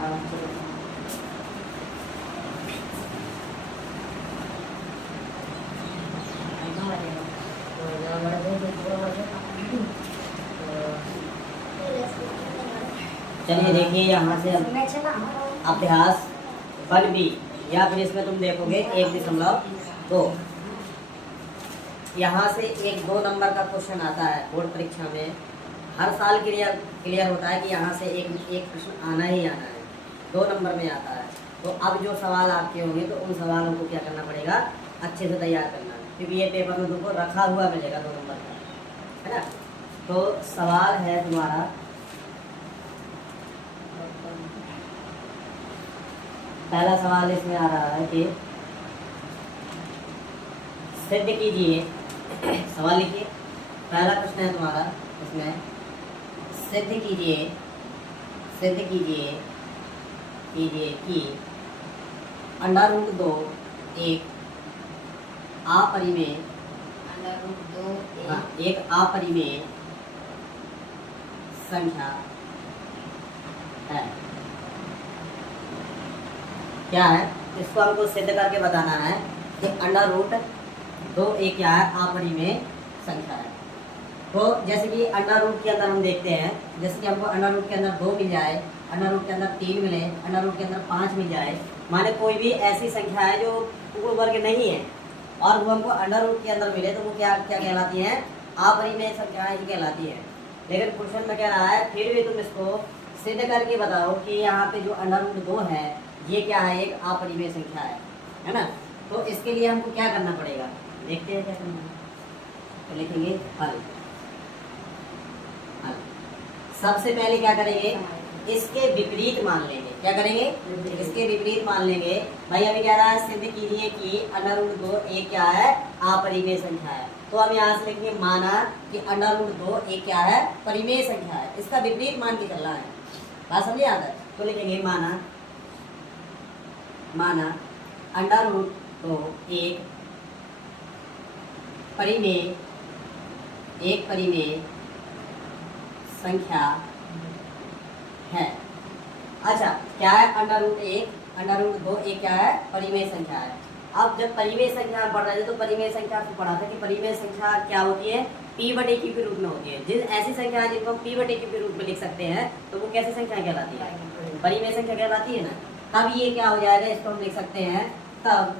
चलिए देखिए यहाँ से अभ्यास 1B या फिर इसमें तुम देखोगे 1.2। यहाँ से एक 2 नंबर का क्वेश्चन आता है बोर्ड परीक्षा में, हर साल क्लियर होता है कि यहाँ से एक प्रश्न आना ही आना है, 2 नंबर में आता है। तो अब जो सवाल आपके होंगे तो उन सवालों को क्या करना पड़ेगा, अच्छे से तैयार करना है, क्योंकि ये पेपर में तुमको रखा हुआ मिलेगा 2 नंबर का, है ना। तो सवाल है तुम्हारा, पहला सवाल इसमें आ रहा है कि सिद्ध कीजिए, सवाल लिखिए, पहला प्रश्न है तुम्हारा इसमें, सिद्ध कीजिए कि √2 एक अपरिमेय एक अपरिमेय संख्या है। क्या है, इसको हमको सिद्ध करके बताना है कि √2 एक क्या है, अपरिमेय संख्या है। तो जैसे कि √ के अंदर हम देखते हैं, जैसे कि हमको √ के अंदर 2 मिल जाए, √ के अंदर 3 मिले, √ के अंदर 5 मिल जाए, माने कोई भी ऐसी संख्या है जो पूर्ण वर्ग नहीं है और वो हमको √ के अंदर मिले, तो वो क्या क्या कहलाती है, अपरिमेय संख्याएं ही कहलाती है। लेकिन क्वेश्चन में कह रहा है फिर भी तुम इसको सिद्ध करके बताओ कि यहाँ पे जो √2 है ये क्या है, एक अपरिमेय संख्या है ना। तो इसके लिए हमको क्या करना पड़ेगा, देखते हैं क्या करना है। तो लिखेंगे हल। सबसे पहले क्या करेंगे, इसके विपरीत मान लेंगे। क्या करेंगे, इसके विपरीत मान लेंगे। भाई अभी कह रहा है सिद्ध कीजिए कि √2 एक क्या है, अपरिमेय संख्या है। तो हम यहाँ से लिखेंगे माना कि √2 एक क्या है, परिमेय संख्या है। इसका विपरीत मान के चलना है, बात समझे आता है। तो लिखेंगे माना √2 एक परिमेय संख्या है। अच्छा क्या है, √2 एक क्या है, परिमेय संख्या है। अब जब परिमेय संख्या पढ़ रहे थे तो परिमेय संख्या को पढ़ा था कि परिमेय संख्या क्या होती है, P/Q के रूप में होती है। जिन ऐसी संख्या है जिनको हम P/Q के रूप में लिख सकते हैं तो वो कैसी संख्या कहलाती है, परिमेय संख्या कहलाती है ना। तब ये क्या हो जाएगा, इसको हम लिख सकते हैं तब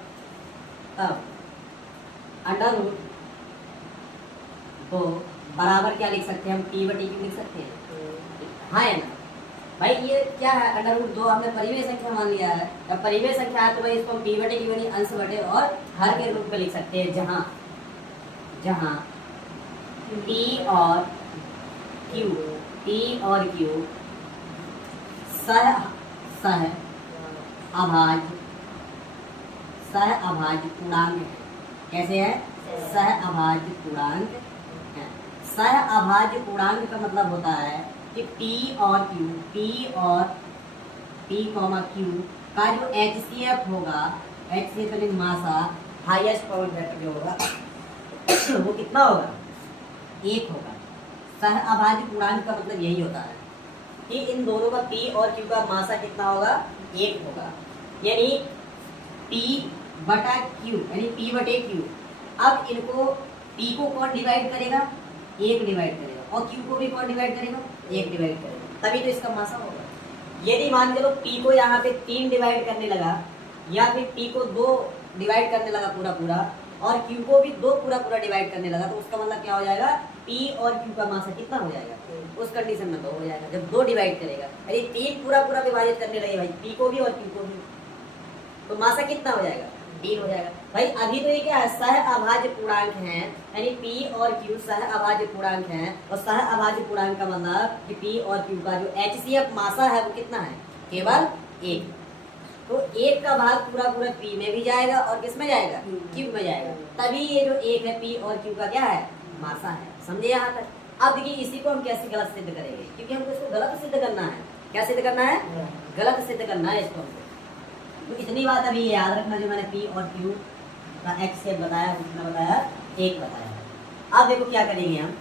√2 बराबर क्या लिख सकते हैं हम, P/Q लिख सकते हैं, हाँ है ना। भाई ये क्या है, √2 हमने परिमेय संख्या मान लिया है। जब परिमेय संख्या है तो भाई इसको हम P/Q यानी अंश बटे और हर के रूप में लिख सकते हैं, जहाँ P और Q सह अभाज्य पूर्णांक है। कैसे है, सह अभाज्य पूर्णांक है। सह अभाज्य पूर्णांक का मतलब होता है कि P और Q का जो HCF होगा, HCF यानी मासा, हाईएस्ट कॉमन फैक्टर जो होगा वो कितना होगा, 1 होगा। सह अभाज्य पूर्णांक का मतलब यही होता है कि इन दोनों का P और Q का मासा कितना होगा, 1 होगा। यानी P/Q यानी P/Q। अब इनको P को कौन डिवाइड करेगा, 1 डिवाइड करेगा, और Q को भी कौन डिवाइड करेगा, 1 डिवाइड करेगा, तभी तो इसका मासा होगा। यदि मान चलो P को यहाँ पे 3 डिवाइड करने लगा या फिर P को 2 डिवाइड करने लगा पूरा और Q को भी 2 पूरा डिवाइड करने लगा, तो उसका मतलब क्या हो जाएगा, P और Q का मासा कितना हो जाएगा, उस कंडीशन में 2 हो जाएगा जब 2 डिवाइड करेगा। यदि 3 पूरा विभाजित करने लगे भाई P को भी और Q को भी, तो मासा कितना हो जाएगा, 3 हो जाएगा। भाई अभी तो ये क्या है, सह अभाज्य पूर्णांक है, यानी P और Q सह अभाज्य पूर्णांक है, और सह अभाज्य पूर्णांक का मतलब कि P और Q का जो HCF मासा है वो कितना है, केवल 1। तो 1 का भाग पूरा P में भी जाएगा और किस में जाएगा, Q में जाएगा, तभी ये जो 1 है P और Q का क्या है, मासा है। समझे यहाँ तक। अब देखिए इसी को हम कैसे गलत सिद्ध करेंगे, क्योंकि हमको इसको गलत सिद्ध करना है। क्या सिद्ध करना है, गलत सिद्ध करना है इसको हमको। तो इतनी बात अभी याद रखना, जो मैंने P और Q का HCF बताया, कितना बताया, 1 बताया। अब देखो क्या करेंगे हम,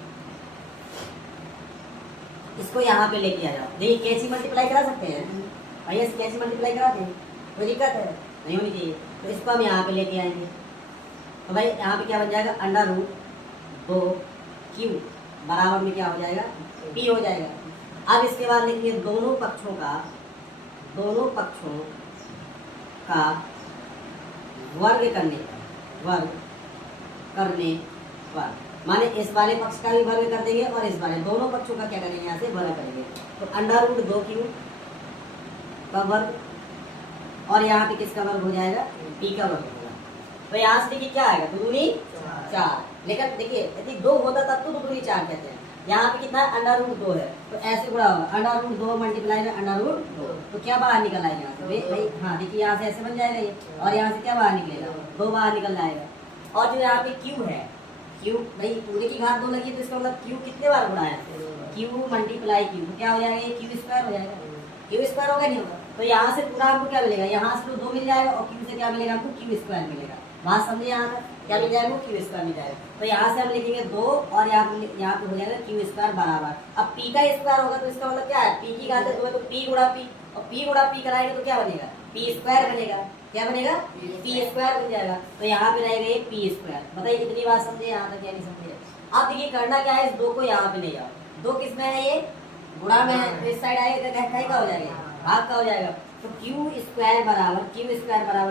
इसको यहाँ पे लेके आ जाओ। देखिए कैसे मल्टीप्लाई करा सकते हैं, भैया कैसे मल्टीप्लाई कराते हैं, कोई दिक्कत है नहीं होनी चाहिए। तो इसको हम यहाँ पे लेके आएंगे, तो भाई यहाँ पे क्या बन जाएगा, अंडर रूट 2 क्यू बराबर में क्या हो जाएगा, पी हो जाएगा। अब इसके बाद लिखेंगे दोनों पक्षों का वर्ग करने पर, माने इस वाले पक्ष का भी वर्ग कर देंगे और इस वाले, दोनों पक्षों का क्या करेंगे, यहाँ से वर्ग करेंगे। तो अंडर रूट 2 क्यू का वर्ग और यहाँ पे किसका वर्ग हो जाएगा, पी का वर्ग होगा। तो यहाँ से देखिए क्या आएगा, 2 दूनी 4। लेकिन देखिए यदि 2 होता तब तो 2 दूनी 4 कहते हैं, यहाँ पे कितना है, अंडर रूट 2 है, तो ऐसे गुणा होगा, अंडर रूट 2 मल्टीप्लाई में अंडर रूट 2, तो क्या बाहर निकल आएगा यहाँ से भाई, हाँ देखिए यहाँ से ऐसे बन जाएगा ये, और यहाँ से क्या बाहर निकलेगा, 2 बाहर निकल जाएगा। और जो यहाँ पे क्यू है, क्यू भाई पूरे की घात 2 लगी, तो इसका मतलब क्यू कितने बार गुणा है, क्यू मल्टीप्लाई क्यू, तो क्या हो जाएगा, ये क्यू स्क्वायर हो जाएगा, क्यू स्क्वायर होगा नहीं होगा। तो यहाँ से पूरा हमको क्या मिलेगा, यहाँ से तो 2 मिल जाएगा और क्यू से क्या मिलेगा हमको, क्यू स्क्वायर मिलेगा। बात समझे, यहाँ तक क्या मिल जाएगा, क्यू स्क्वायर मिल जाएगा। तो यहाँ से हम लिखेंगे 2 और यहाँ पे हो जाएगा क्यू स्क्वायर बराबर, अब पी का स्क्वायर होगा तो इसका मतलब क्या है, पी की घात 2 है तो पी गुणा पी, और पी गुणा पी कराएंगे तो क्या बनेगा, पी स्क्वायर बनेगा, क्या बनेगा, पी स्क्वायर बन जाएगा। तो यहाँ पे रहेगा ये पी स्क्वायर। बताइए कितनी बात समझे, यहाँ तक क्या नहीं समझे। अब देखिए करना क्या है, इस 2 को यहाँ पे ले जाओ, 2 किस में है, ये गुणा में है, तो इस साइड आएगा तो कहीं का हो जाएगा, भाग का हो जाएगा। तो क्यू स्क्वायर बराबर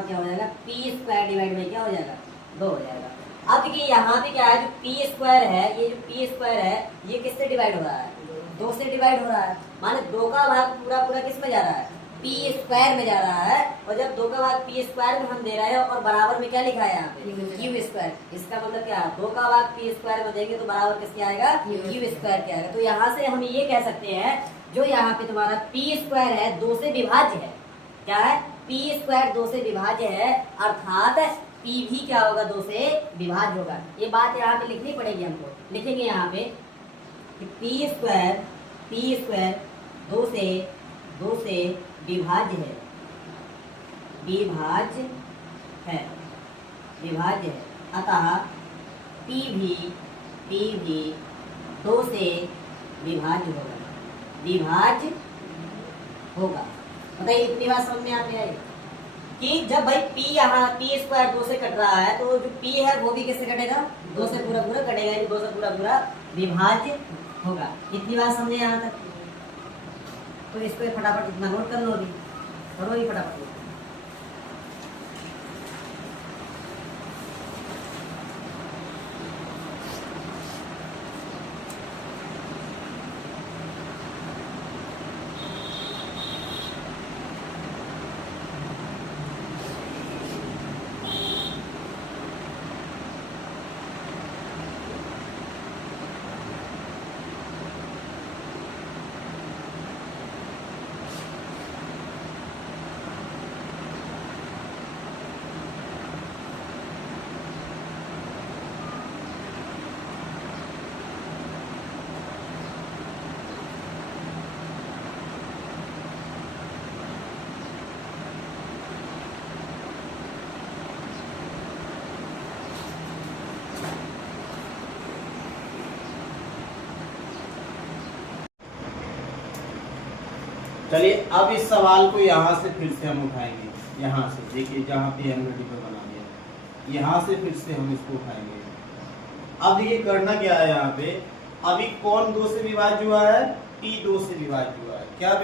क्या हो जाएगा, पी स्क्वायर डिवाइड बाई क्या हो जाएगा, 2 हो जाएगा। अब देखिए यहाँ पे क्या है, जो पी स्क्वायर है, ये जो पी स्क्वायर है ये किससे डिवाइड हो रहा है, 2 से डिवाइड हो रहा है, माने 2 का भाग पूरा पूरा किस में जा रहा है, पी स्क्वायर में जा रहा है। और जब 2 का भाग पी स्क्वायर में हम दे रहे हैं और बराबर में क्या लिखा है यहाँ पे, क्यू स्क्वायर, इसका मतलब क्या है, 2 का भाग पी स्क्वायर में देंगे तो बराबर किसके आएगा, क्यू स्क्वायर के आएगा। तो यहाँ से हम ये कह सकते हैं, जो यहाँ पे तुम्हारा पी स्क्वायर है 2 से विभाज्य है, क्या है, पी स्क्वायर 2 से विभाज्य है, अर्थात पी भी क्या होगा, 2 से विभाज्य होगा। ये बात यहाँ पे लिखनी पड़ेगी हमको, लिखेंगे यहाँ पे कि पी स्क्वायर 2 से विभाज्य है, अतः पी भी 2 से विभाज्य होगा। बताइए इतनी बात समझ में आती है कि जब भाई पी यहाँ पी स्क्वायर 2 से कट रहा है, तो जो पी है वो भी किससे कटेगा, 2 से पूरा पूरा कटेगा, 2 से पूरा पूरा विभाज्य होगा। इतनी बात समझे यहाँ तक। तो इसको फटाफट इतना नोट कर लो, अभी करो ही फटाफट। चलिए अब इस सवाल को यहाँ से फिर से हम उठाएंगे, यहाँ से देखिए जहाँ पे हमने डिब्बा बना दिया, यहाँ से फिर से हम इसको उठाएंगे। अब देखिए करना क्या है, यहाँ पे अभी कौन 2 से विभाज्य हुआ है, टी 2 से विभाज्य हुआ है। क्या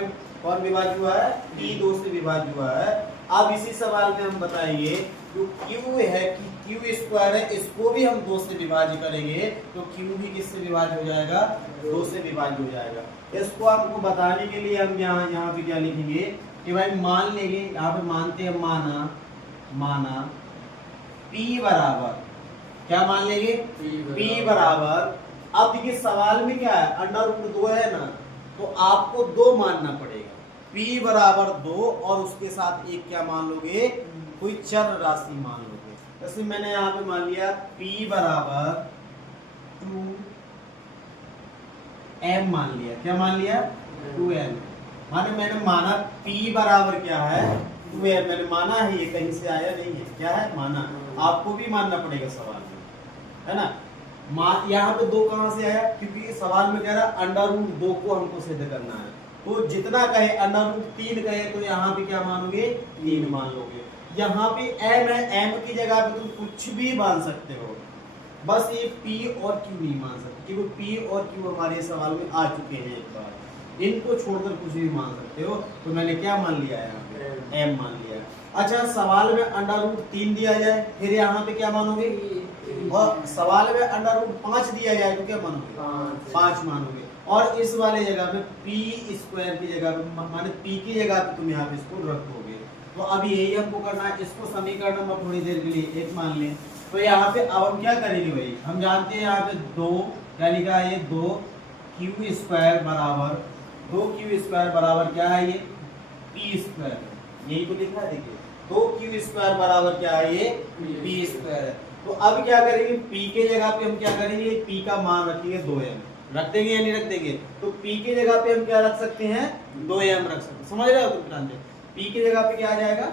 कौन विभाज्य हुआ है, टी 2 से विभाज्य हुआ है। अब इसी सवाल में हम बताएंगे जो क्यू है कि क्यू स्क्वायर है, इसको भी हम 2 से विभाज्य करेंगे तो क्यू भी किससे विभाज्य हो जाएगा, 2 से विभाज्य हो जाएगा। इसको आपको बताने के लिए हम यहाँ पे क्या लिखेंगे कि भाई मान लेंगे, यहाँ पे मानते हैं माना P बराबर, क्या मान लेंगे, P बराबर। अब देखिए सवाल में क्या है, अंडर रूट 2 है ना, तो आपको 2 मानना पड़ेगा, P बराबर 2 और उसके साथ एक क्या मान लोगे, कोई चर राशि मान लोगे। जैसे मैंने यहाँ पे मान लिया P बराबर 2m मान लिया, क्या मान लिया, 2m। माने मैंने माना P बराबर क्या है, 2m, मैंने माना है, ये कहीं से आया नहीं है, क्या है, माना। आपको भी मानना पड़ेगा सवाल में, है ना। यहाँ पे 2 कहाँ से आया, क्योंकि सवाल में कह रहा अंडर रूट 2 को हमको सिद्ध करना है, तो जितना कहे √3 कहे तो यहाँ पे क्या मानोगे 3 मान लोगे। यहाँ पे m है, m की जगह पे तुम कुछ भी मान सकते हो, बस ये p और q नहीं मान सकते क्योंकि p और q हमारे सवाल में आ चुके हैं एक बार, इनको छोड़कर कुछ भी मान सकते हो। तो मैंने क्या मान लिया है यहाँ पे m मान लिया। अच्छा सवाल में √3 दिया जाए फिर यहाँ पे क्या मानोगे, और सवाल में √5 दिया जाए तो क्या मानोगे 5 मानोगे। और इस वाले जगह पे p² की जगह पे माने p की जगह पे तुम यहाँ पे इसको रखोगे। तो अब यही हमको करना है, इसको समीकरण हम थोड़ी देर के लिए 1 मान लें। तो यहाँ पे अब हम क्या करेंगे भाई, हम जानते हैं यहाँ पे 2 क्या लिखा है, ये 2q² बराबर 2q² बराबर क्या है ये p², यही तो लिखा है देखिए 2q² बराबर क्या है ये p² है। तो अब क्या करेंगे, p के जगह पे हम क्या करेंगे, p का मान रखेंगे 2m, रख देंगे या नहीं रख देंगे। तो p के जगह पे हम क्या रख सकते हैं 2m रख सकते हैं, समझ रहे हो तुम। p की जगह पे क्या आ जाएगा,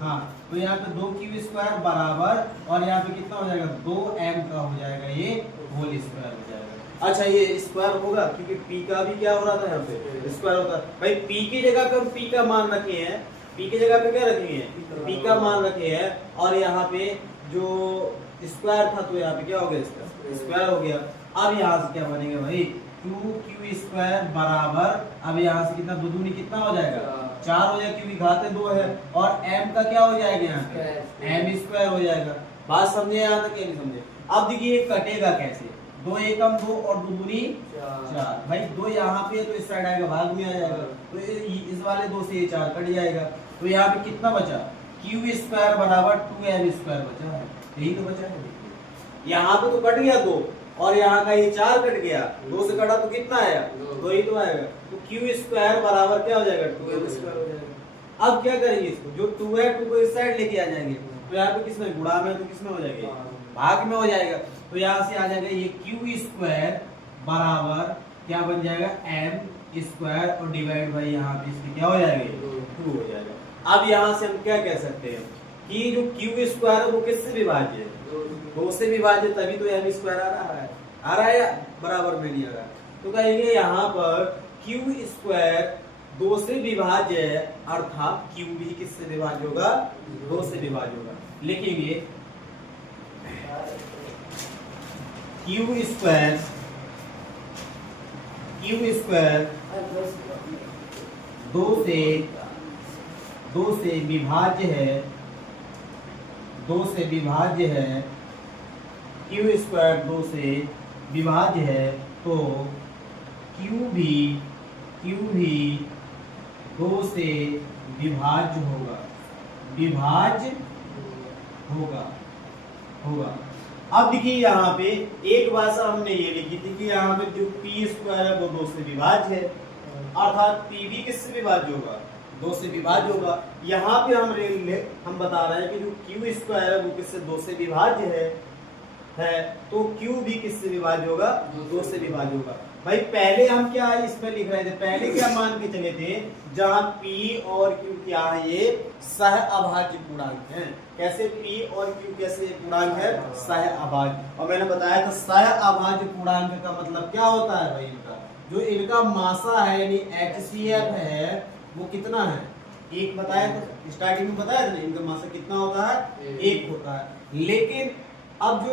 हाँ तो यहाँ पे 2q² बराबर और यहाँ पे कितना हो जाएगा 2m का हो जाएगा ये होल स्क्वायर हो जाएगा। अच्छा ये स्क्वायर होगा क्योंकि p का भी क्या हो रहा था यहाँ पे स्क्वायर होता भाई। p की जगह पे हम p का मान रखे हैं, p की जगह पे क्या रखे हैं p का मान रखे हैं, और यहाँ पे जो स्क्वायर था तो यहाँ पे क्या हो गया इसका स्क्वायर हो गया। अब यहाँ से क्या बनेगा भाई 2q² बराबर, अब यहाँ से कितना दूनी कितना हो जाएगा 4 हो जाएगा क्योंकि घाते 2 है, और m का क्या हो जाएगा यहाँ पे m² हो जाएगा। बात समझे यहाँ तक या नहीं समझे। अब देखिए ये कटेगा कैसे, 2 एकम 2 और 2 दूनी 4, भाई 2 यहाँ पे तो इस साइड आएगा भाग में आ जाएगा, तो इस वाले 2 से ये 4 कट जाएगा। तो यहाँ पे कितना बचा q² बराबर 2m² बचा है, यही तो बचा है। यहाँ पे तो कट गया 2 और यहाँ का ये 4 कट गया, 2 से कटा तो कितना आया 2 ही तो आएगा। तो q² बराबर क्या हो जाएगा 2m² हो जाएगा। अब क्या करेंगे इसको, जो 2 है 2 को इस साइड लेके आ जाएंगे, तो यहाँ पे किसमें गुणा में, तो किसमें हो जाएगा भाग में हो जाएगा। तो यहाँ से आ जाएगा ये q² बराबर क्या बन जाएगा m² और डिवाइड बाई यहाँ पे इसमें क्या हो जाएगा 2 हो जाएगा। अब यहाँ से हम क्या कह सकते हैं कि जो q² है वो किससे विभाज्य है 2 से विभाज्य, तभी तो m² आ रहा है या बराबर में नहीं आ रहा। तो कहेंगे यहाँ पर q² 2 से विभाज्य है, अर्थात q भी किससे विभाज्य होगा 2 से विभाज्य होगा। लिखेंगे q² 2 से विभाज्य है, 2 से विभाज्य है, q² 2 से विभाज्य है, तो q भी 2 से विभाज्य होगा। अब देखिए यहाँ पे एक भाषा हमने ये लिखी थी कि यहाँ पे जो p² है वो 2 से विभाज्य है, अर्थात p भी किससे विभाज्य होगा 2 से विभाज्य होगा। यहाँ पे हम बता रहे हैं कि जो q² है वो किससे 2 से विभाज्य है, तो q भी किससे विभाज्य होगा 2 से विभाज्य होगा। भाई पहले हम क्या इसमें लिख रहे थे, पहले क्या मान के चले थे, जहाँ p और q क्या है ये सह अभाज्य पूर्णांक हैं। कैसे p और q कैसे पूर्णांक है सह अभाज्य, और मैंने बताया था सह अभाज्य पूर्णांक का मतलब क्या होता है भाई, इनका जो इनका मासा है यानी HCF है वो कितना है 1 बताया था, स्टार्टिंग में बताया था ना, इनका मासा कितना होता है 1 होता है। लेकिन अब जो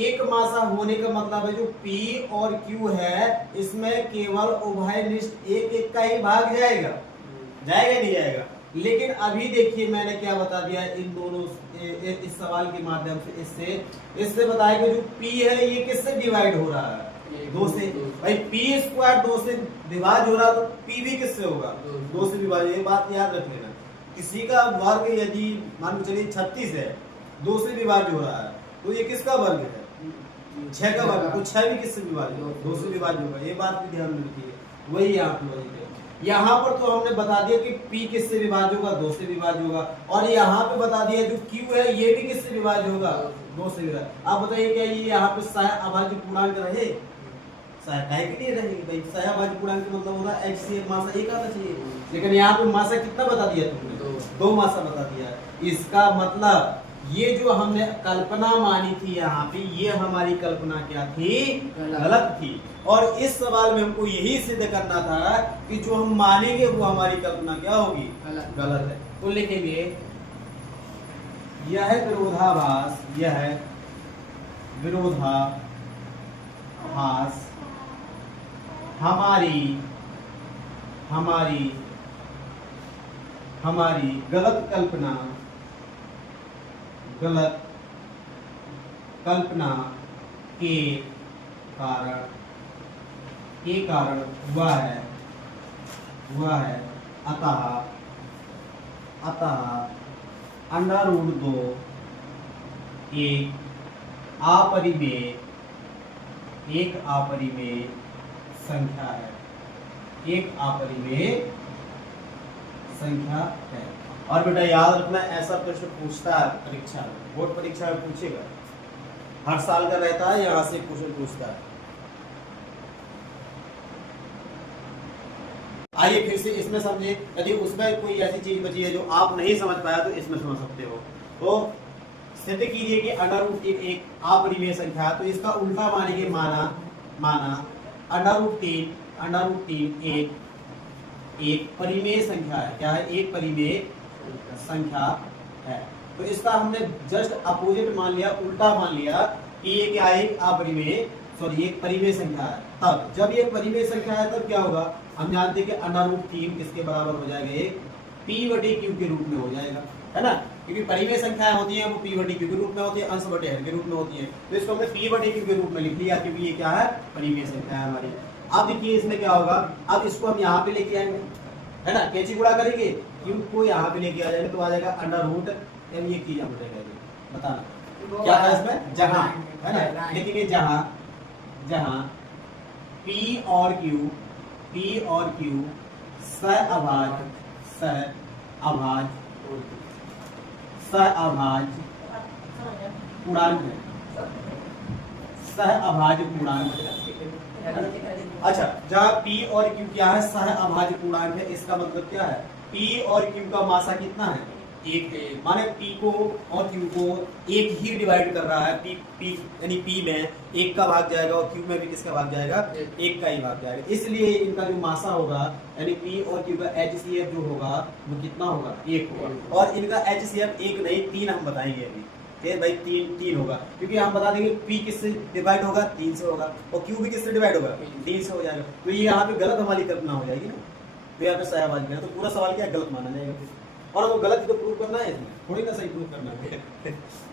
एक मासा होने का मतलब है जो P और Q है इसमें केवल उभयनिष्ठ एक का ही भाग जाएगा नहीं जाएगा। लेकिन अभी देखिए मैंने क्या बता दिया इन दोनों इस सवाल के माध्यम से, इससे बताया कि जो P है ये किससे डिवाइड हो रहा है 2 से। भाई p² 2 से विभाज्य हो रहा तो P भी किससे होगा 2 से विभाज्य, ये बात याद रख लेना। किसी का वर्ग यदि मान के चलिए 36 है 2 से विभाज्य हो रहा है तो ये किसका वर्ग है 6 का वर्ग, तो 6 भी किससे विभाज्य होगा 2 से विभाज्य होगा, ये बात भी ध्यान में रखिए। वही यहाँ पे यहाँ पर तो हमने बता दिया कि P किससे विभाज्य होगा 2 से विभाज्य होगा, और यहाँ पे बता दिया जो Q है ये भी किससे विभाज्य होगा 2 से विभाज्य। आप बताइए क्या ये यहाँ पे सह अभाज्य पूर्णांक रहे, सह काहे के लिए रहेगी भाई, सह अभाज्य पूर्णांक का मतलब होगा HCF मासा 1 आना चाहिए, लेकिन यहाँ पे मासा कितना बता दिया तुमने 2 मासा बता दिया। इसका मतलब ये जो हमने कल्पना मानी थी यहाँ पे, ये हमारी कल्पना क्या थी? गलत थी। और इस सवाल में हमको यही सिद्ध करना था कि जो हम मानेंगे वो हमारी कल्पना क्या होगी? गलत है। तो लिखेंगे यह विरोधाभास, यह विरोधाभास हमारी गलत कल्पना के कारण हुआ है। अतः √2 एक अपरिमेय संख्या है। और बेटा याद रखना, ऐसा प्रश्न पूछता है परीक्षा में, बोर्ड परीक्षा में पूछेगा, हर साल का रहता है, यहाँ से क्वेश्चन पूछता है। आइए फिर से इसमें समझे, यदि उसमें कोई ऐसी चीज बची है जो आप नहीं समझ पाया तो इसमें समझ सकते हो। तो सिद्ध कीजिए कि √1 एक अपरिमेय संख्या है, तो इसका उल्टा मानेंगे, माना √3 एक परिमेय संख्या है। क्या है? एक परिमेय संख्या है। तो इसका हमने जस्ट अपोजिट मान लिया, उल्टा मान लिया कि ये क्या है? एक परिमेय संख्या है। तब जब ये परिमेय संख्या है तब क्या होगा? हम जानते हैं कि √3 किसके बराबर हो जाएगा? एक p/q के रूप में हो जाएगा, है ना? क्योंकि परिमेय संख्याएं होती हैं वो p/q के रूप में होती है, अंश बटे हर के रूप में होती है। तो इसको हमने p/q के रूप में लिख लिया क्योंकि ये क्या है? परिमेय संख्या है हमारी। अब देखिए इसमें क्या होगा, अब इसको हम यहाँ पे लेके आएंगे, है ना? कैची गुणा करेंगे, क्यू को यहाँ पे लेके आ जाएंगे तो आ जाएगा √, ये की जा जाएगा। बताना क्या था इसमें? जहां, है ना? लिखेंगे जहां p और q सहअभाज्य पूर्णांक है। सहअभाज्य पूर्णांक है। अच्छा, जहाँ p और q क्या है? सहअभाज्य पूर्णांक है। इसका मतलब क्या है? p और q का मासा कितना है? एक है। माने p को और q को एक ही डिवाइड कर रहा है। p यानी p में एक का भाग जाएगा और q में भी किसका भाग जाएगा? एक का ही भाग जाएगा। इसलिए इनका जो मासा होगा यानी p और q का HCF जो होगा वो कितना होगा? एक होगा। और इनका HCF एक नहीं 3 हम बताएंगे अभी। फिर भाई 3 होगा, क्योंकि हम बता देंगे p किससे डिवाइड होगा? 3 से होगा, और q भी किससे डिवाइड होगा? 3 से हो जाएगा। तो ये यहाँ पे गलत हमारी कल्पना हो जाएगी ना, तो यहाँ पे सहअभाज्य में, तो पूरा सवाल क्या गलत माना जाएगा। और वो गलत तो प्रूव करना है, इसमें थोड़ी ना सही प्रूव करना है।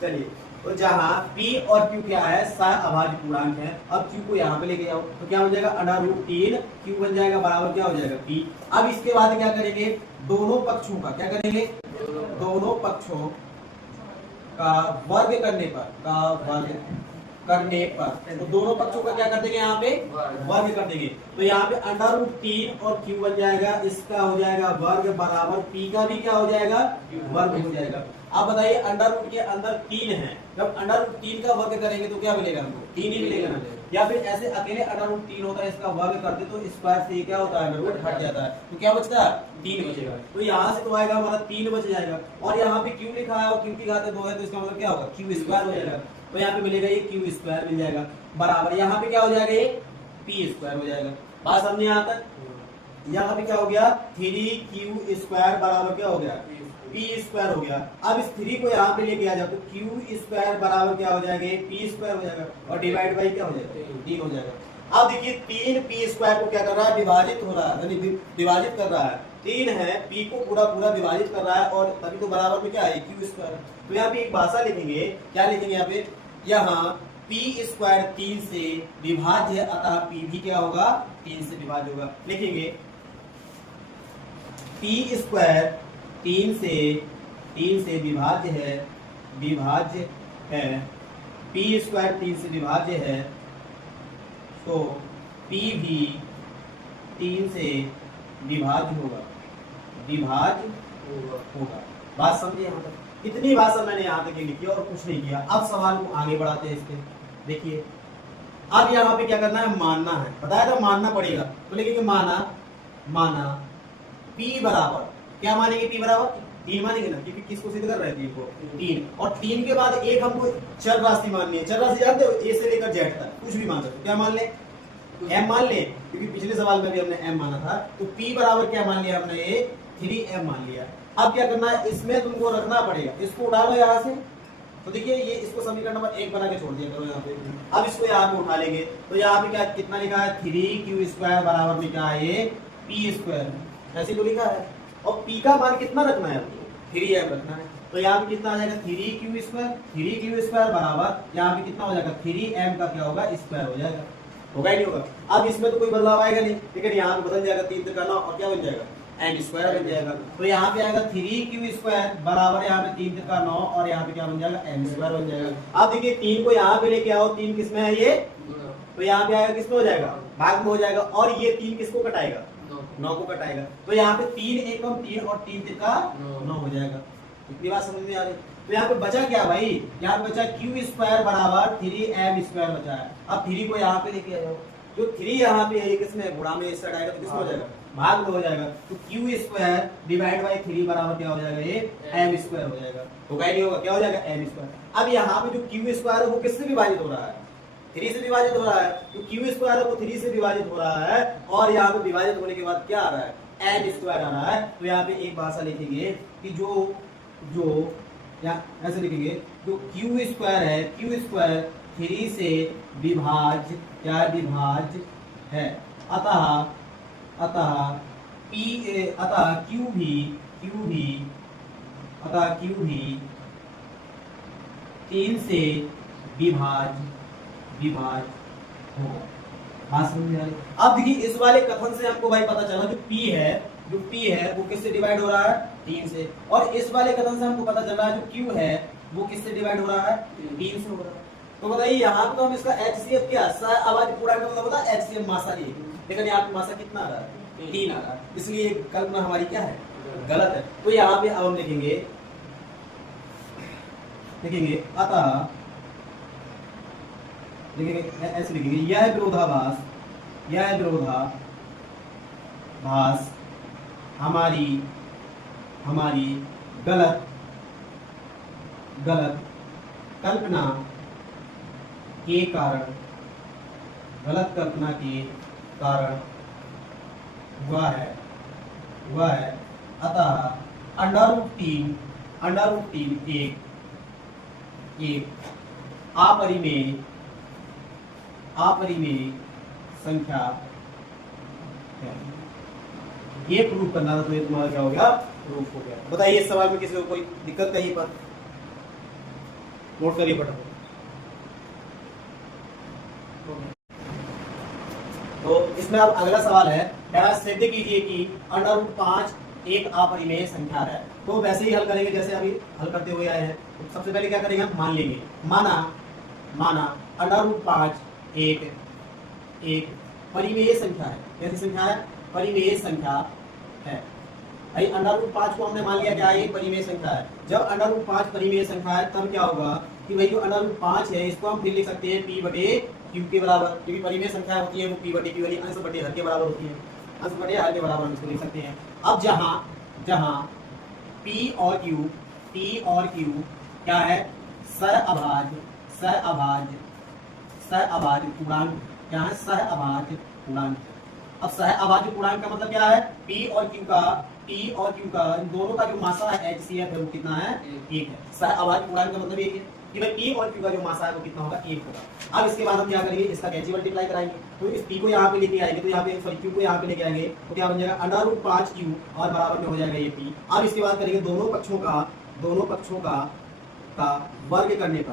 चलिए, तो जहाँ p और q क्या है? सहअभाज्य पूर्णांक है। अब q को यहाँ पे लेके जाओ तो क्या हो जाएगा? √3 q बन जाएगा बराबर क्या हो जाएगा? p। अब इसके बाद क्या करेंगे? दोनों पक्षों का क्या करेंगे? दोनों पक्षों का वर्ग करने पर तो दोनों पक्षों का क्या कर देंगे? यहाँ पे वर्ग कर देंगे। तो यहाँ पे √3 और q बन जाएगा, इसका हो जाएगा वर्ग बराबर p का भी क्या हो जाएगा? वर्ग हो जाएगा। अब बताइए √√ के अंदर 3 है, जब √3 का वर्ग करेंगे तो क्या मिलेगा हमको? 3 ही मिलेगा ना। या फिर ऐसे अकेले √3 होता है, इसका वर्ग करते तो स्क्वायर से क्या होता है? रूट हट जाता है, तो क्या बचता है? 3 बचेगा। तो यहाँ से तो आएगा हमारा 3 बच जाएगा। और यहाँ पे q लिखा है और q की घात 2 है, तो इसका मतलब क्या होगा? q² हो जाएगा। तो यहाँ पे मिलेगा ये q² मिल जाएगा बराबर, यहाँ पे क्या हो जाएगा? ये p² हो जाएगा। बात समझे यहाँ तक? यहाँ पे क्या हो गया? 3q² बराबर क्या हो गया? p² हो गया। अब इस 3 को यहाँ पे लेके आ जाओ तो q² बराबर क्या हो जाएगा? p² हो जाएगा, और डिवाइड बाई क्या हो जाएगा? 3 हो जाएगा। अब देखिए 3 p² को क्या कर रहा है? विभाजित हो रहा है, यानी विभाजित कर रहा है। 3 है, p को पूरा विभाजित कर रहा है, और तभी तो बराबर में क्या है? q²। तो यहाँ पे एक भाषा लिखेंगे, क्या लिखेंगे यहाँ पे? यहाँ p² 3 से विभाज्य, अतः p भी क्या होगा? 3 से विभाज्य होगा। लिखेंगे p² 3 से विभाज्य है, p² 3 से विभाज्य है, तो p भी 3 से विभाज्य होगा। बात समझिए यहाँ तक? इतनी भाषा मैंने यहाँ तक लिखी और कुछ नहीं किया। अब सवाल को आगे बढ़ाते हैं इसके। देखिए अब यहाँ पे क्या करना है? मानना है, बताया था मानना पड़ेगा। तो लिखेंगे माना p बराबर, क्या मानेंगे? p बराबर 3 मानेंगे ना, क्योंकि किसको सिद्ध कर रहे हैं 3 को, 3, और 3 के बाद एक हमको चर राशि माननी है। चर राशि जानते हो, ए से लेकर जेड तक कुछ भी मान सकते हो। क्या मान ले, m मान ले, क्योंकि पिछले सवाल में भी हमने m माना था। तो p बराबर क्या मान लिया हमने, 3m मान लिया। अब क्या करना है, इसमें तुमको रखना पड़ेगा, इसको उठा लो यहाँ से। तो देखिए ये इसको समीकरण नंबर 1 बना के छोड़ दिया करो यहाँ पे। अब इसको यहाँ पे उठा लेंगे, तो यहाँ पे क्या कितना लिखा है, 3q² बराबर में क्या है, ये p², ऐसे तो लिखा है। और p का मान कितना रखना है, 3m रखना है। तो यहाँ पे कितना आ जाएगा, 3q² बराबर यहाँ पे कितना हो जाएगा, 3m का क्या होगा, स्क्वायर हो जाएगा, होगा ही नहीं होगा। अब इसमें तो कोई बदलाव आएगा नहीं, लेकिन यहाँ पे बदल जाएगा, 3 का 9 और क्या बन जाएगा, m² बन जाएगा। तो यहाँ पे आएगा 3q² बराबर यहाँ पे 3 का 9 और यहाँ पे क्या बन जाएगा, m² बन जाएगा। अब देखिए 3 को यहाँ पे लेके आओ, 3 किसमें है ये, तो यहाँ पे आएगा किसमें हो जाएगा, भाग में हो जाएगा। और ये 3 किसको कटाएगा, 9 को कटाएगा। तो यहाँ पे 3 एकम 3 और 3 का 9 हो जाएगा। इतनी बात समझ में आ रही। तो यहाँ पे बचा क्या भाई, यहाँ पे बचा q² बराबर 3m² बचा है। अब 3 को यहाँ पे लेके आ जाओ, जो 3 यहाँ पे है ये किसमें, गुणा में इस साइड आएगा तो किसमें हो जाएगा, भाग में हो जाएगा। तो q² डिवाइड बाय 3 बराबर क्या हो जाएगा, ये m² हो जाएगा, होगा ही नहीं होगा, क्या हो जाएगा, m²। अब यहाँ पे जो q² है वो किससे विभाजित हो रहा है, 3 से विभाजित हो रहा है। तो q² है वो 3 से विभाजित हो रहा है, और यहाँ पे विभाजित होने के बाद क्या आ रहा है, m² आ रहा है। तो यहाँ पे एक भाषा लिखेंगे कि जो या ऐसे लिखेंगे, जो q² है, q² 3 से विभाज्य क्या विभाज्य है। अतः q भी 3 से विभाज्य होगा। बात समझ में आ रही। अब देखिए इस वाले कथन से हमको भाई पता चला जो p है वो किससे डिवाइड हो रहा है, 3 से। और इस वाले कथन से हमको पता चल रहा है जो q है वो किससे डिवाइड हो रहा है, 3 से हो रहा है। तो बताइए यहाँ तो हम इसका HCF क्या आवाज पूरा का मतलब होता है HCF मासा ही, लेकिन यहाँ पे मासा कितना आ रहा है, 3 आ रहा है, इसलिए कल्पना हमारी क्या है, गलत है। तो यहाँ पे अब हम लिखेंगे अतः ऐसे लिखेंगे, यह विरोधाभास हमारी गलत कल्पना के कारण हुआ है। अतः √3 एक अपरिमेय संख्या है। ये प्रूफ करना था, तो ये तुम्हारा क्या हो गया, प्रूफ हो गया। बताइए इस सवाल में किसी को कोई दिक्कत कहीं पर, नोट करिए फटाफट। तो इसमें अब अगला सवाल है, सिद्ध कीजिए कि √5 एक अपरिमेय संख्या है। तो वैसे ही हल करेंगे जैसे अभी हल करते हुए आए हैं। तो सबसे पहले क्या करेंगे, हम मान लेंगे, माना √5 एक परिमेय संख्या है। कैसी संख्या है, परिमेय संख्या है। भाई √5 को हमने मान लिया क्या है, एक परिमेय संख्या है। जब √5 परिमेय संख्या है तब क्या होगा कि भाई जो √5 है इसको हम फिर लिख सकते हैं p/q के बराबर, क्योंकि परिमेय संख्या होती है वो p/q वाली अंश बटे हर के बराबर होती है, अंश बटे हर के बराबर हम इसको लिख सकते हैं। अब जहां p और q क्या है, सहअभाज्य पूर्णांक, क्या है, सहअभाज्य पूर्णांक। अब सहअभाज्य पूर्णांक का मतलब क्या है, p और q का दोनों का जो मासा है HCF है वो कितना है, 1 है। सहअभाज्य पूर्णांक का मतलब ये है कि भाई p और q का जो मासा है वो कितना होगा, 1 होगा। अब इसके बाद हम क्या करेंगे, इसका कैसे मल्टीप्लाई कराएंगे। तो इस p को यहाँ पे लेके आएंगे, तो यहाँ पे सॉरी q को यहाँ पे लेके आएंगे, तो क्या बन जाएगा √5q और बराबर में हो जाएगा ये p। अब इसके बाद करेंगे दोनों पक्षों का वर्ग करने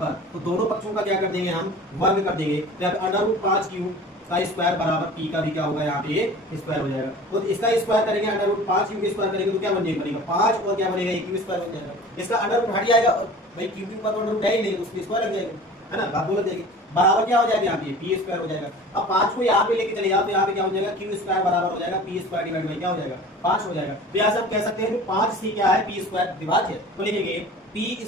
पर, तो दोनों पक्षों का क्या कर देंगे, हम वर्ग कर देंगे। तो यहाँ पे √5q का स्क्वायर बराबर p का भी क्या होगा, यहाँ पे स्क्वायर हो जाएगा। तो इसका स्क्वायर करेंगे, √5q के स्क्वायर करेंगे तो क्या बनेगा, 5 और क्या बनेगा, q स्क्वायर हो जाएगा। इसका √ हट जाएगा, भाई q के ऊपर तो √ है ही नहीं, उसकी स्क्वायर लग जाएगा, है ना, बात बोल जाएगी। बराबर क्या हो जाएगा, यहाँ पे p² हो जाएगा। अब 5 को यहाँ पे लेके चले जाओ तो यहाँ पे क्या हो जाएगा, q² बराबर हो जाएगा p² डिवाइड बाई क्या हो जाएगा, 5 हो जाएगा। तो यहाँ से हम कह सकते हैं कि 5 से क्या है, p² विभाज्य है। तो लिखेंगे p²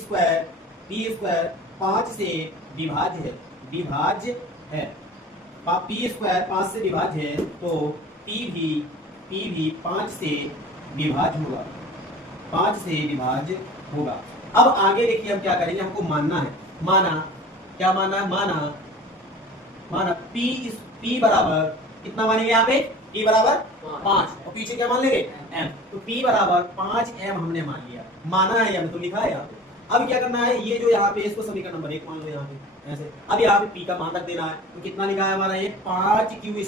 5 से विभाज्य है। p² 5 से विभाज्य है, तो p भी 5 से विभाज्य होगा। 5 से विभाज्य होगा। अब आगे देखिए हम क्या करेंगे, हमको मानना है, माना क्या मानना है, माना P बराबर कितना मानेंगे यहाँ पे, P बराबर 5 और पीछे क्या मान लेंगे M, तो P बराबर 5M हमने मान लिया, माना है, तो लिखा है यहाँ पे। अब क्या करना है, ये जो यहाँ पे इसको समीकरण नंबर 1 मान लो यहाँ पे ऐसे। अब यहाँ पे P का मान रख देना है, तो कितना लिखा है हमारा ये 5Q²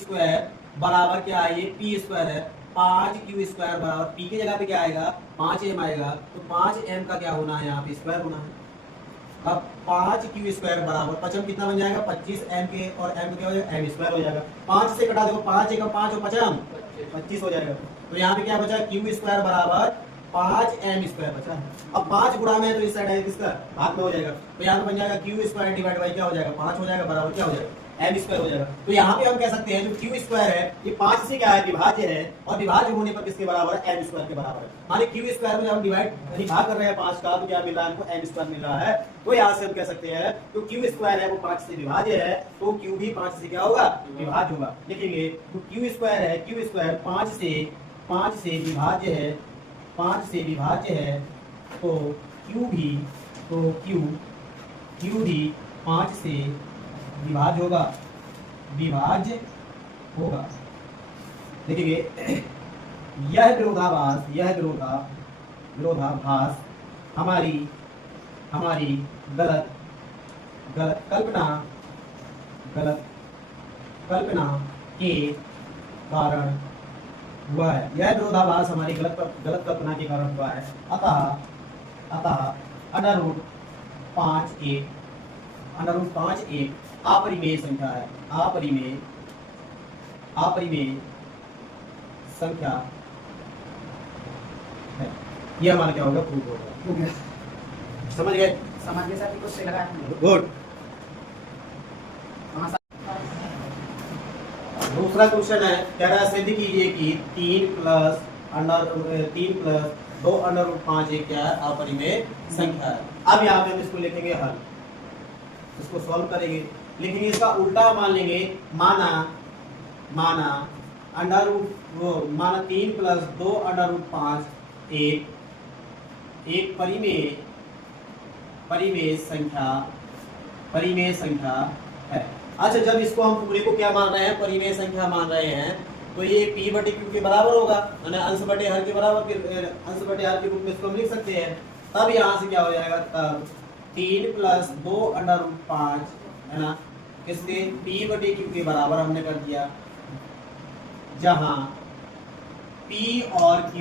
बराबर क्या है, ये P² है, 5Q² बराबर P की जगह पे क्या आएगा 5M आएगा, तो 5M का क्या होना है यहाँ पे स्क्वायर होना है। अब 5Q² बराबर 5M कितना बन जाएगा 25M के, और M क्या हो जाएगा M² हो जाएगा। 5 से कटा देखो, 5 एक 5 और 5M 25 हो जाएगा। तो यहाँ पे क्या बचा, Q² बराबर 5M² बचा। अब 5 गुणा में है तो इस साइड है किसका भाग में हो जाएगा, तो यहाँ पे बन जाएगा Q² डिवाइड बाई क्या हो जाएगा 5 हो जाएगा, बराबर क्या हो जाएगा M² हो जाएगा। तो यहाँ पे हम कह सकते हैं जो Q² है ये 5 से क्या है विभाज्य है, और विभाज्य होने पर किसके बराबर है M² के बराबर है। माने Q² में जब हम डिवाइड भाग कर रहे हैं 5 का, तो क्या मिल रहा है हमको M² मिल रहा है। तो यहाँ से हम कह सकते हैं जो Q² है वो 5 से विभाज्य है, तो Q भी 5 से क्या होगा विभाज्य होगा। लिखेंगे तो Q² है, Q² 5 से विभाज्य है, 5 से विभाज्य है, तो Q भी 5 से विभाज्य होगा। देखिए यह विरोधाभास हमारी गलत कल्पना के कारण हुआ है। यह विरोधाभास हमारी गलत कल्पना के कारण हुआ है। अतः √5 एक अपरिमेय संख्या है, अपरिमेय संख्या है। ये हमारा क्या होगा प्रूफ होगा। समझ गए सर, कुछ से लगा गुड। दूसरा क्वेश्चन है, कह रहा है सिद्ध कीजिए कि 3 प्लस 2√5 एक क्या है अपरिमेय संख्या है। अब यहाँ पे हम इसको लिखेंगे हल, इसको सॉल्व करेंगे, लिखेंगे इसका उल्टा मान लेंगे, माना 3 प्लस 2√5 एक परिमेय संख्या है। अच्छा, जब इसको हम पूरे को क्या मान रहे हैं परिमेय संख्या मान रहे हैं, तो ये P/Q के बराबर होगा, अंश बटे हर के बराबर, अंश बटे हर के रूप में इसको हम लिख सकते हैं। तब यहाँ से क्या हो जाएगा, तब 3 प्लस 2√5 है ना, किसके P/Q के बराबर हमने कर दिया, जहां P और Q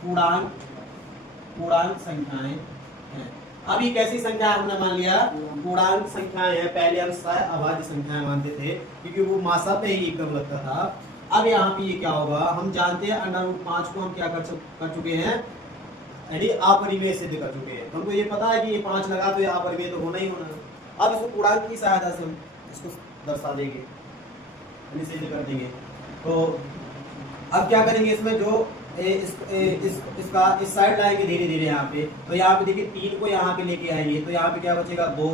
पूर्णांक संख्याएं हैं। अब ये कैसी संख्या हमने मान लिया, पूर्णांक संख्याएं हैं। पहले हम अभाज्य संख्याएं मानते थे क्योंकि वो मासा पे ही एकदम लगता था। अब यहाँ पे ये क्या होगा, हम जानते हैं √5 को हम क्या कर चुके हैं, यानी अपरिमेय सिद्ध कर चुके हैं। हमको ये पता है कि ये 5 लगा तो ये अपरिमेय तो होना ही होना है। अब इसको पूर्णांक की सहायता से हम इसको दर्शा देंगे, सिद्ध कर देंगे। तो अब क्या करेंगे, इसमें जो इसका इस साइड लाएंगे धीरे धीरे यहाँ पे, तो यहाँ पे देखिए 3 को यहाँ पे लेके आएंगे, तो यहाँ पे क्या बचेगा 2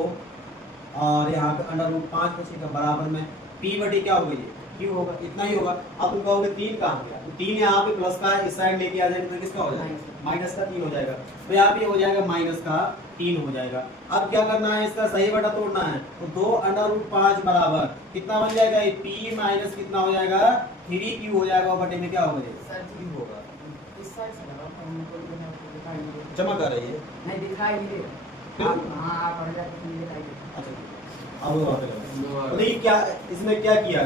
और यहाँ पे √5 बचेगा, बराबर में P/T क्या होगा, ये Q होगा, इतना ही होगा। अब तुम कहोगे 3 कहाँ गया, तो 3 यहाँ पे प्लस का इस साइड लेके आ जाएंगे तो किसका हो जाएगा माइनस का 3 हो जाएगा, तो यहाँ पे हो जाएगा माइनस का 3 हो जाएगा। अब क्या करना है, इसका सही बटा तोड़ना है, तो 2√5 बराबर कितना बन जाएगा, ये P माइनस कितना हो जाएगा 3Q हो जाएगा, और बटे में क्या होगा Q होगा। जमा कर रही है नहीं दिखाई नहीं दे, हाँ पढ़ जाते नहीं दिखाई दे। अच्छा अब देखिए क्या इसमें क्या किया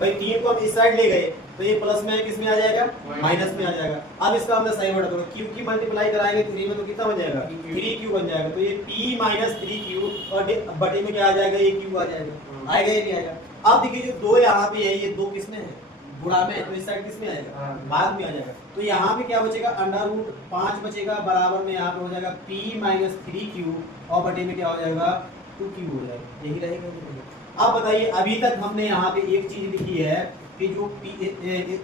भाई, 3 को हम इस साइड ले गए तो ये प्लस में किस में आ जाएगा माइनस में आ जाएगा। अब इसका हमने सही बटा दोगे, Q की मल्टीप्लाई कराएंगे 3 में तो कितना बन जाएगा 3Q बन जाएगा, तो ये P माइनस 3Q और बटे में क्या आ जाएगा, ये Q आ जाएगा, आएगा ये नहीं आएगा। अब देखिए जो 2 यहाँ पे है, ये 2 किसमें है गुणा में, तो इस साइड किस में आएगा भाग में आ जाएगा। तो यहाँ पे क्या बचेगा √5 बचेगा, बराबर में यहाँ पे हो जाएगा P माइनस 3Q और बटे में क्या हो जाएगा 2Q हो जाएगा, यही रहेगा। अब बताइए, अभी तक हमने यहाँ पे एक चीज लिखी है कि जो P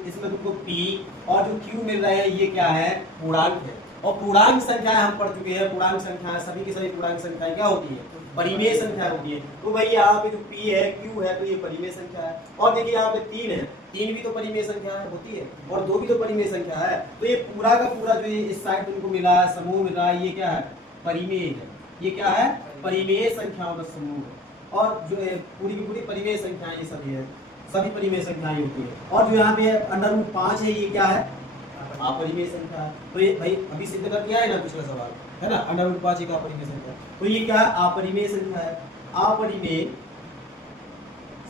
इसमें तुमको P और जो Q मिल रहा है ये क्या है पूर्णांक है, और पूर्णांक संख्याएं हम पढ़ चुके हैं। पूर्णांक संख्याएं सभी की सभी पूर्णांक संख्याएं क्या होती है परिमेय संख्या होती है। तो भाई यहाँ पे जो P है Q है तो ये परिमेय संख्या है। और देखिए यहाँ पे 3 है 3 भी तो परिमेय संख्या होती है और 2 भी तो परिमेय संख्या है। तो ये पूरा का पूरा जो ये इस साइड तुमको मिला है, समूह मिला है, ये क्या है? परिमेय है। ये क्या है? परिमेय संख्याओं का समूह है। और जो है पूरी की पूरी परिमेय संख्याएं ये सभी है, सभी परिमेय संख्याएं होती है। और जो यहाँ पे √5 है, ये क्या है? अपरिमेय संख्या है। तो ये भाई अभी सिद्ध कर दिया है ना पिछला सवाल, है ना? √5 एक अपरिमेय संख्या है। तो ये क्या है? अपरिमेय संख्या है, अपरिमेय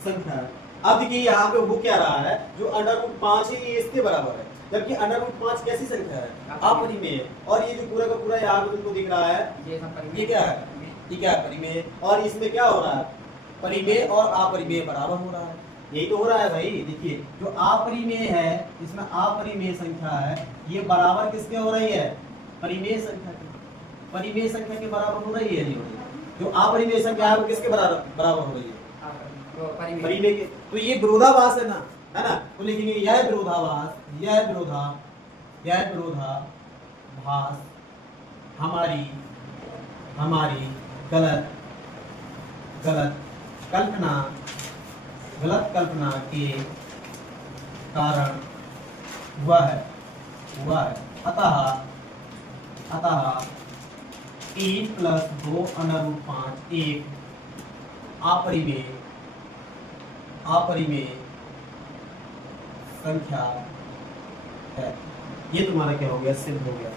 संख्या है। अब देखिए यहाँ पे वो क्या रहा है, जो √5 है ये इसके बराबर है, जबकि √5 कैसी संख्या है? अपरिमेय। और ये जो पूरा का पूरा यहाँ पे तुमको दिख रहा है, ये क्या है? ये क्या है? परिमेय। और इसमें क्या हो रहा है? परिमेय और अपरिमेय बराबर हो रहा है। यही तो हो रहा है भाई। देखिए जो अपरिमेय है, इसमें अपरिमेय संख्या है, ये बराबर किसके हो रही है? परिमेय संख्या के। परिमेय संख्या के बराबर हो रही है, नहीं हो रही। जो अपरिमेय संख्या है वो किसके बराबर हो रही है? परिमेय के। तो ये विरोधाभास है ना, है ना? तो लिखेंगे यह विरोधाभास, यह विरोधाभास हमारी गलत कल्पना के कारण हुआ है। अतः 3 + 2 √5 एक अपरिमेय संख्या है। ये तुम्हारा क्या हो गया? सिद्ध हो गया।